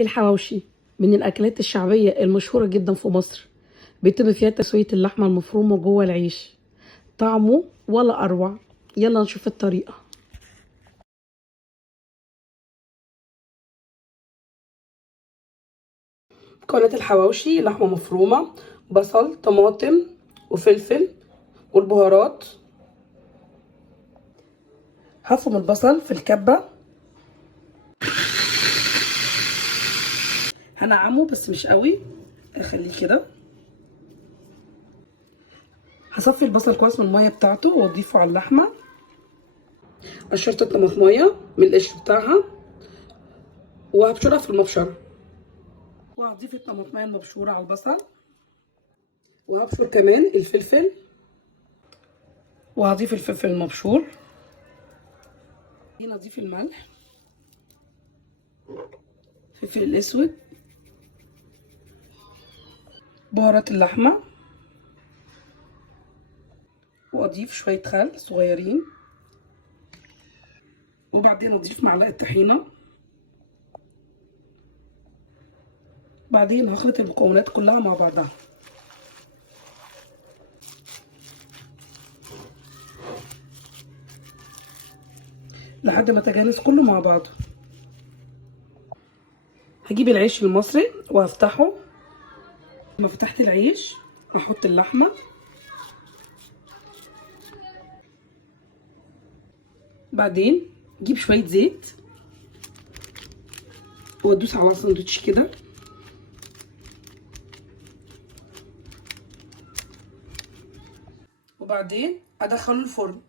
الحواوشي من الأكلات الشعبية المشهورة جدا في مصر. بيتم فيها تسوية اللحمة المفرومة جوه العيش، طعمه ولا أروع. يلا نشوف الطريقة. مكونات الحواوشي: لحمة مفرومة، بصل، طماطم وفلفل والبهارات. هفرم البصل في الكبة، هنعمه بس مش قوي، اخليه كده. هصفي البصل كويس من الميه بتاعته واضيفه على اللحمه. قشرت الطماطميه من القشر بتاعها وهبشرها في المبشره، وهضيف الطماطميه المبشوره على البصل، وهبشر كمان الفلفل، وهضيف الفلفل المبشور. هنا اضيف الملح، الفلفل الاسود، بهارات اللحمه، واضيف شويه خل صغيرين، وبعدين اضيف معلقه طحينه. بعدين هخلط المكونات كلها مع بعضها لحد ما تجانس كله مع بعضه. هجيب العيش المصري وهفتحه. لما فتحت العيش هحط اللحمه، بعدين اجيب شويه زيت وادوس على الساندوتش كده، وبعدين ادخله الفرن.